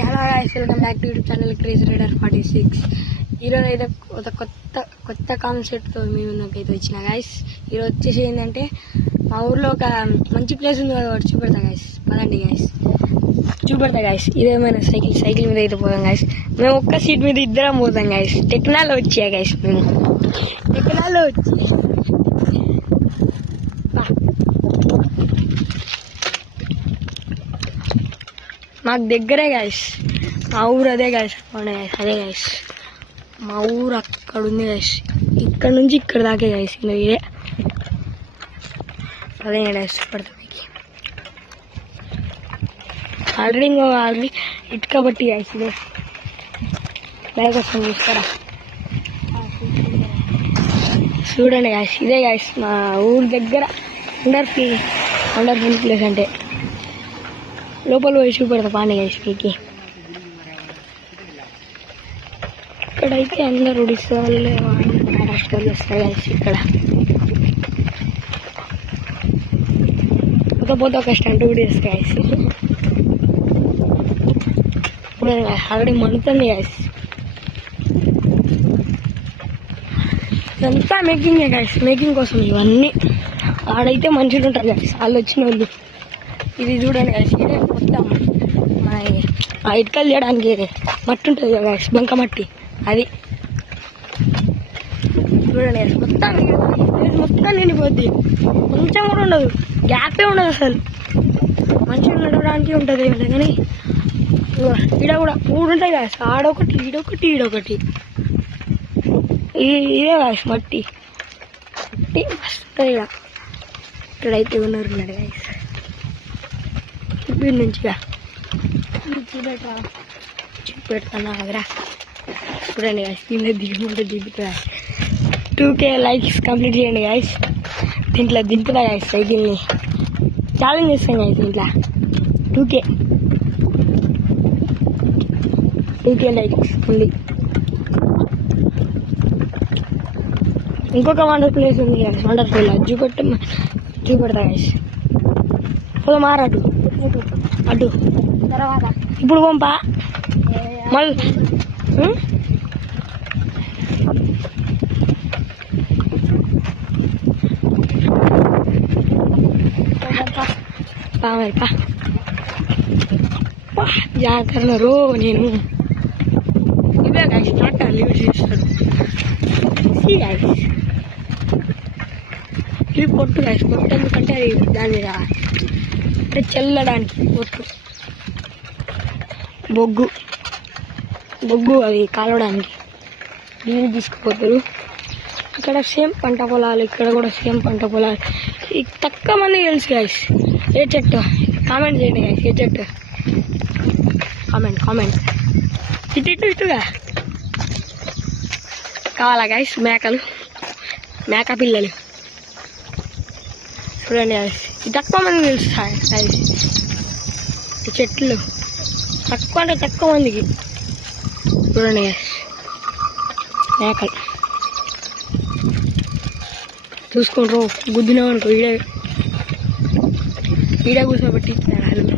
Hello guys, welcome back to YouTube channel crazy rider 46. ఈరోజు అయితే ఒక కొత్త కాన్సెప్ట్తో మేము నాకైతే వచ్చిన గైస్. ఈరోజు వచ్చేసి ఏంటంటే మా ఊర్లో ఒక మంచి ప్లేస్ ఉంది కదా, చూపెడతా గైస్. పదండి గైస్, చూపెడతా గైస్. ఇదేమైనా సైకిల్ మీద అయితే పోదాం గైస్. మేము ఒక్క సీట్ మీద ఇద్దరం పోతాం గైస్. టెక్నాలో వచ్చాయి గైస్, మేము టెక్నాలో వచ్చాయి. మాకు దగ్గరే గైస్, మా ఊరు అదే గైస్. అదే గైస్, మా ఊరు అక్కడ ఉంది గైస్. ఇక్కడ నుంచి ఇక్కడ దాకే గైస్. ఇంకా ఇదే అదే గైస్. పడుతుంది ఆల్రెడీ ఇటుక బట్టి గైస్. ఇదే బ్యాగ్ వస్తుంది, చూస్తారా? చూడండి గైస్, ఇదే గైస్ మా ఊరు దగ్గర వండర్ఫుల్ ప్లేస్. అంటే లోపల పోయి చూపెడతా పాండి గైస్ మీకు. ఇక్కడైతే అందరు ఒడిస్సా వాళ్ళు, మహారాష్ట్ర వాళ్ళు వస్తారు గైస్. ఇక్కడ పోతే ఒక స్టంట్ కూడా వేస్తాయి గైస్. ఇప్పుడు ఆల్రెడీ మండుతుంది గైస్. ఇదంతా మేకింగే గైస్, మేకింగ్ కోసం ఇవన్నీ. ఆడైతే మనుషులు ఉంటారు గైస్, వాళ్ళు వచ్చిన వాళ్ళు. ఇది చూడండి గైస్, ఇదే మొత్తం మా ఇటుకలు చేయడానికి మట్టి ఉంటుంది కదా గైస్, బంక మట్టి. అది చూడండి గైస్, మొత్తం నిండిపోద్ది. కొంచెం కూడా ఉండదు, గ్యాపే ఉండదు అసలు. మనుషులు నడవడానికి ఉంటుంది ఏమిటో. కానీ ఈడ కూడా 3 ఉంటాయి గైస్. ఆడొకటి, ఈడొకటి. ఇదే గైస్ మట్టి మస్తు. ఇక్కడైతే ఉన్నాడు గైస్. వీడి నుంచిగా చూపెడతాను దగ్గర. చూడండి గైస్, కింద దిగుతా. 2K లైక్స్ కంప్లీట్ చేయండి గైస్. దీంట్లో దింపుతా గైస్ సైకిల్ని. ఛాలెంజ్ చేస్తాం గైస్ దీంట్లో. 2K లైక్స్ ఉంది. ఇంకొక వండర్ ప్లేస్ ఉంది గైస్, వండర్ఫుల్. అది చూపెడతా గైస్. మారాటు అటు తర్వాత ఇప్పుడు పంపా మళ్ళీ జాగ్రత్తలో నేను ఇవే గైస్ ట్రాక్టర్ లీవ్ చేస్తాడు. ఈ పొట్టు గైస్, పొట్టు ఎందుకంటే అది దాని మీద అంటే చల్లడానికి. పొట్టు బొగ్గు అది కాలవడానికి నీళ్ళు తీసుకుపోతారు. ఇక్కడ సేమ్ పంట పొలాలు, ఇక్కడ కూడా సేమ్ పంట పొలాలు. తక్కువ మంది తెలుసు గైస్ ఏ చెట్టు. కామెంట్ చేయండి గైస్, ఏ చెట్టు. కామెంట్ ఇటుగా కావాలా గైస్. మేక పిల్లలు చూడండి గైస్. ఇది తక్కువ మంది తెలుసు గైస్. ఈ చెట్లు తక్కువ అంటే తక్కువ మందికి. చూడండి గైస్, మేకలు చూసుకుంటారు. గుద్దినామనుకో ఈడ కూర్చోబెట్టి ఇచ్చినారు వాళ్ళు.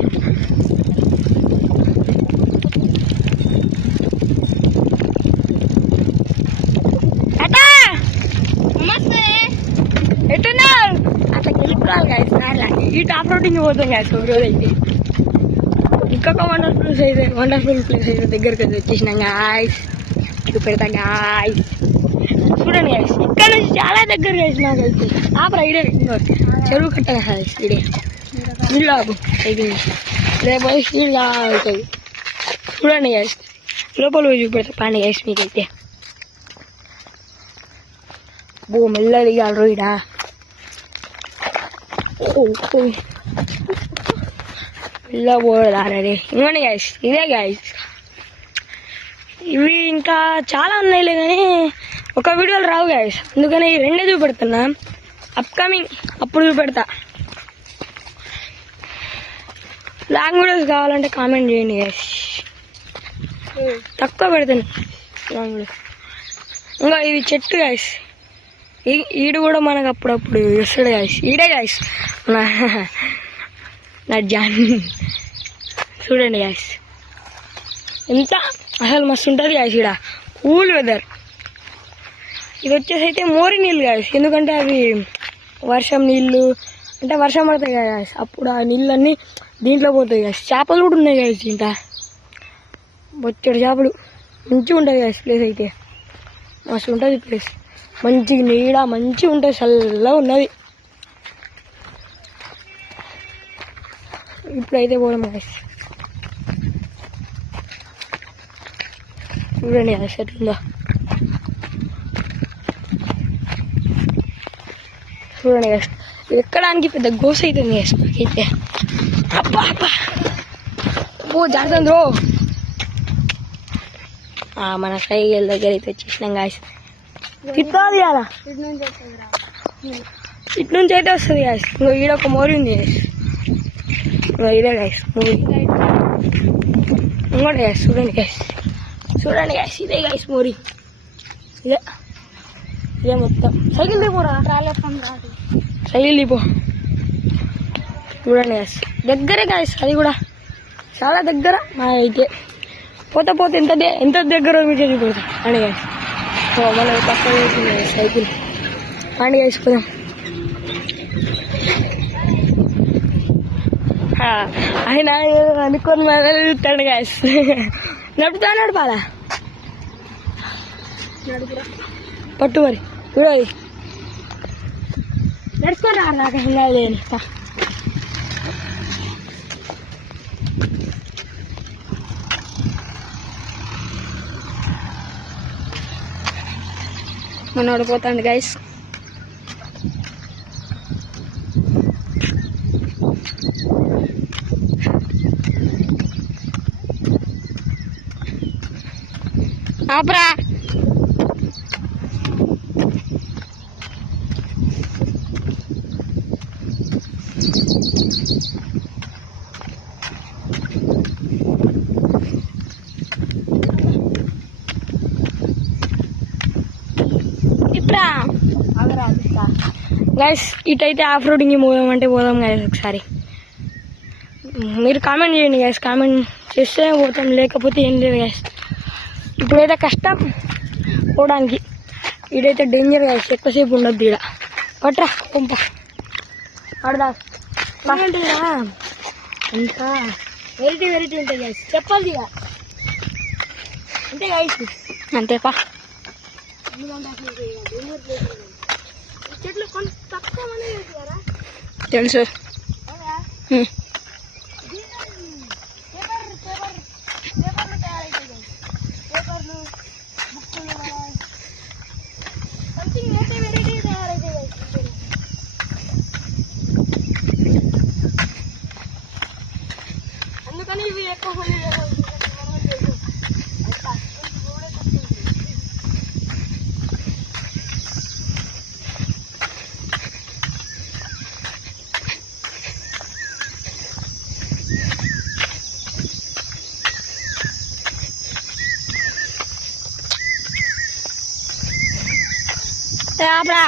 ఎట్టున్నారు అట్లా గెలుపుకోవాలి గైస్. ఈ టాప్ రోడ్డింగ్ పోతాం గైస్ ఒక రోజు అయితే. ఇంకొక వండర్ఫుల్ ప్లేస్ అయితే దగ్గరికి వచ్చేసినాం గైస్. చూపెడతా గైస్. చూడండి గైస్, ఇక్కడ నుంచి చాలా దగ్గర గైస్. నాకు వెళ్తే ఆపరా ఇడే చెరువు కట్ట గైస్. ఇడే స్పీడ్ ఆపు సైకిల్, రేపు స్పీడ్ అవుతుంది. చూడండి గైస్, లోపల పోయి చూపెడతా పాండి గైస్ మీకైతే. మెల్ల దిగాలరు ఇడా. మెల్ల పోదారే. ఇంకోండి గైస్, ఇదే గైస్. ఇవి ఇంకా చాలా ఉన్నాయిలే కానీ ఒక వీడియోలు రావు గైస్. అందుకని ఈ 2 చూపెడుతున్నా. అప్కమింగ్ అప్పుడు చూపెడతా. లాంగ్ వీడియోస్ కావాలంటే కామెంట్ చేయండి గైస్. తక్కువ పెడతాను లాంగ్ వీడియోస్. ఇంకా ఇది చెట్టు గైస్. ఈడు కూడా మనకు అప్పుడప్పుడు వస్తాడు గైస్. ఈడే గైస్ నా జాన్. చూడండి గైస్, ఎంత అసలు మస్తు ఉంటుంది గాయస్. ఇక్కడ కూల్ వెదర్. ఇది వచ్చేసి అయితే మోరి నీళ్ళు గాయస్, ఎందుకంటే అవి వర్షం నీళ్ళు అంటే వర్షం పడతాయి కదా గాయస్, అప్పుడు ఆ నీళ్ళన్నీ దీంట్లో పోతాయి గాయస్. చేపలు కూడా ఉన్నాయి గాయస్, ఇంత బొచ్చడి చేపలు. మంచిగా ఉంటుంది గాయస్ ప్లేస్ అయితే, మస్తు ఉంటుంది ప్లేస్. మంచిగా నీడ మంచిగా ఉంటుంది, చల్లగా ఉన్నది. ఇప్పుడైతే పోదాం గాయస్. చూడండి గాయస్ ఎట్లుందో, చూడండి గాయస్. ఎక్కడానికి పెద్ద గోస అవుతుంది గాయస్ నాకైతే. అబ్బా అబ్బా ఓ జాగ్రత్త రో. మన సైకిల్ దగ్గర అయితే వచ్చేసినాం గాయస్. తిప్పాలి కదా, ఇటు నుంచి అయితే వస్తుంది గాయస్. ఇంకో ఈడ ఒక మోరి ఉంది గాయస్, ఇదే గాయస్ మోరి. ఇంకోటి గాయస్ చూడండి గాయస్, చూడండి గాయస్ ఇదే గాయస్ మోరి. ఇదే ఇదే మొత్తం. సైకిల్ దిపోరా, సైకిల్ దిపో. చూడండి గాయస్ దగ్గరే గాయస్, అది కూడా చాలా దగ్గర. మా అయితే పోతే పోతే ఎంత దగ్గర మీకు చూపెడతా అండి గాయస్. సో మనం పక్కన వేసింది సైకిల్ అండి గాయస్, పోదాం. ఆయన అనుకోని చూస్తాడు గాయస్. నడుపుతా నడపాలా, పట్టు మరి చూడాలి. నడుచుకోరా నాకు హిందాలి. మనం ఓడిపోతాండి గైస్. ఆపరా ఇప్పుడా గైస్. ఇటైతే ఆఫ్ రోడింగ్ పోదాం అంటే పోదాం గైస్. ఒకసారి మీరు కామెంట్ చేయండి గైస్, కామెంట్ చేస్తే పోతాం, లేకపోతే ఏం లేదు గైస్. ఇప్పుడైతే కష్టం పోవడానికి, ఇదైతే డేంజర్ గైస్. ఎక్కువసేపు ఉండద్దు ఇక్కడ. పట్రా పంప ఆడదా ఇంకా వెరైటీ ఉంటాయి గైస్, చెప్పాలి ఇక అంతే గైస్. అంతేపా, చెట్లు కొంత తక్కువ తెలుసు. అందుకని ఇవి ఎక్కువ ఆపరా.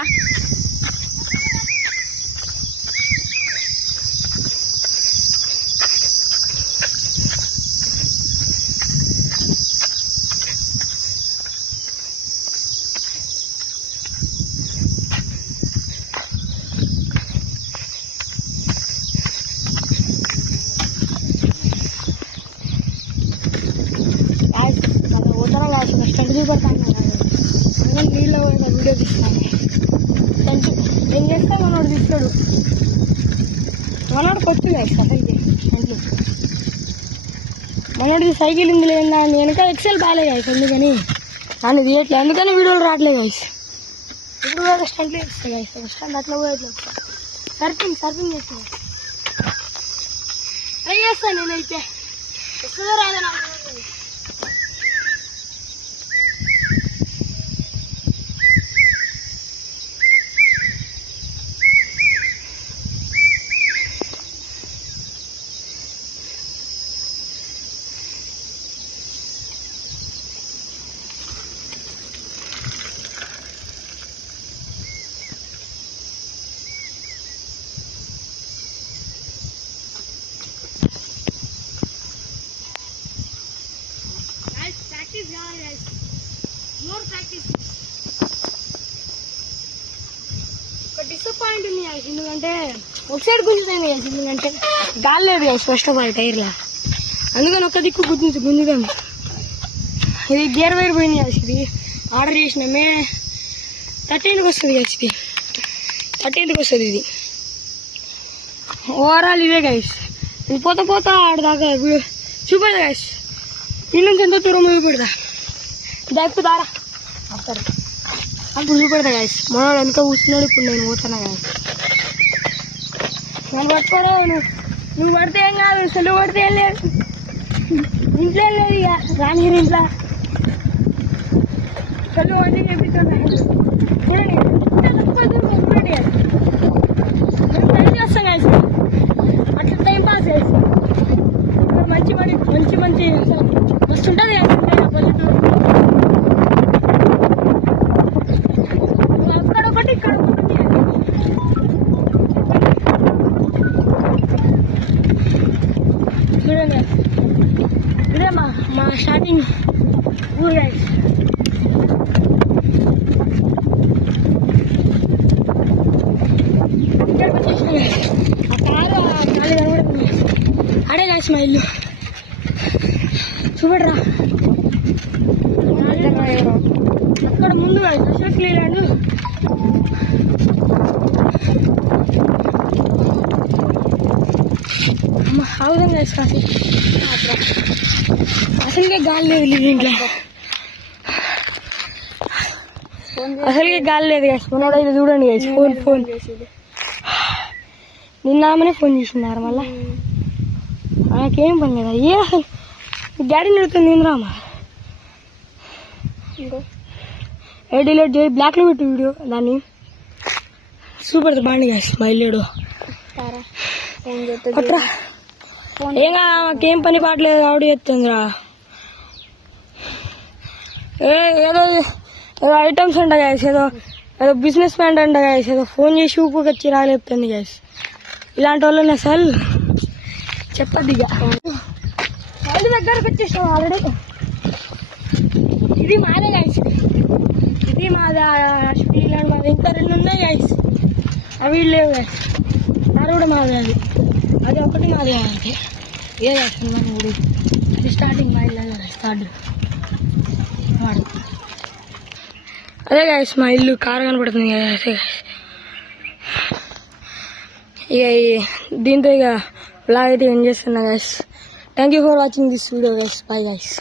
పోతారా కాదు, స్టంట్ చూపెడతాను నీళ్ళు వీడియో తీస్తాను. స్టంట్ ఏం చేస్తే మనోడు తీస్తాడు, మనోడు కొట్టు కాదు అసలుకి స్టంట్లు. మనోడిది సైకిల్ ఉంది లేదా అని వెనక ఎక్సెల్ బాగాలే కాదు, అందుకని నన్ను తీయట్లేదు, అందుకని వీడియోలు రావట్లేదు కాదు. ఇప్పుడు కూడా స్టంట్లు వేస్తాయి కాదు, స్టంట్ అట్లా కూడా అట్లా సర్ఫింగ్ చేస్తాను. ట్రై చేస్తాను నేనైతే, వస్తుందో రాదా నాకు. డిసప్పాయింట్ ఉంది గైస్, ఎందుకంటే ఒక సైడ్ గుంజుతుంది గైస్, ఎందుకంటే గాలి లేదు గైస్ ఫస్ట్ ఆఫ్ ఆల్ టైర్లా, అందుకని ఒక్క దిక్కు గుంజుదాం. ఇది గేర్ వైర్ పోయింది గైస్, ఇది ఆర్డర్ చేసిన మే 13th వస్తుంది గైస్, ఇది 13th వస్తుంది. ఇది ఓవరాల్ ఇదే గైస్. నేను పోతా ఆడదాకా చూపెడతా గైస్, ఇల్లు నుంచి ఎంత దూరం చూపెడతా, దారా అప్పుడు చూపెడతా గైస్. మనోడు ఎంత కూర్చున్నాడు, ఇప్పుడు నేను పోతున్నా గైస్. నన్ను పట్టుకోవడం, నువ్వు పడితే ఏం కాదు, సెలవు పడితే ఏం లేదు, ఇంట్లో ఏం లేదు, ఇక రానిరు ఇంట్లో సెలవు అన్నీ చేపిస్తాను. చూడండి మేము ట్రై చేస్తాం గైస్, అట్లా టైం పాస్ చేసి మంచి మస్తు ఉంటుంది గైస్ పల్లెటూరు. అక్కడొకటి ఇక్కడ ఒకటి. చూడండి ఇదే మా స్టార్టింగ్ ఊరు గైస్. ఇక్కడికి వచ్చేసిన ఆ కారు ఖాళీ కనబడుతుంది, అడే గైస్ మా ఇల్లు. చూడరా అక్కడ ముందు అశోక్ లేలాడు, అవుదాం గైస్. కాసి అసలుకే గాలి లేదు ఇంట్లో, అసలుకే గాలి లేదు గైస్. మనోడు అయితే చూడండి గైస్, ఫోన్ నిన్న ఆమెనే ఫోన్ చేసినారు, మళ్ళా నాకేం పని కదా. ఏ అసలు డాడీ నడుతుంది రామా, డిలీట్ చేయి, బ్లాక్లో పెట్టి వీడియో దాన్ని సూపర్ బాగుంది గైస్. మా ఇల్లుడు ఏం మాకేం పని పాటలేదు, ఆవిడ చెప్తుందిరా. ఏదో ఐటమ్స్ అంట గైస్, ఏదో బిజినెస్ మ్యాన్ అంట గైస్, ఏదో ఫోన్ చేసి ఊపుకి వచ్చి రాలేపుతుంది గైస్. ఇలాంటి వాళ్ళని అసలు చెప్పద్దు. ఇక వాళ్ళ దగ్గరకు వచ్చేసాం ఆల్రెడీ. ఇది మాదే గైస్, ఇది మాది ఇలాంటి మాది. ఇంకా 2 ఉన్నాయి గైస్, అవి లేవు గైస్. అది కూడా మాదే, అది ఒకటి మాదే. అయితే ఏ చేస్తున్నాను ఇప్పుడు, ఇది స్టార్టింగ్ మా ఇల్లు స్టార్ట్. అదే గైస్ మా ఇల్లు, కారు కనపడుతుంది కదా. అదే ఇక దీంతో ఇక బ్లాగ్ అయితే ఏం చేస్తున్నా guys. Thank you for watching this video guys. Bye guys.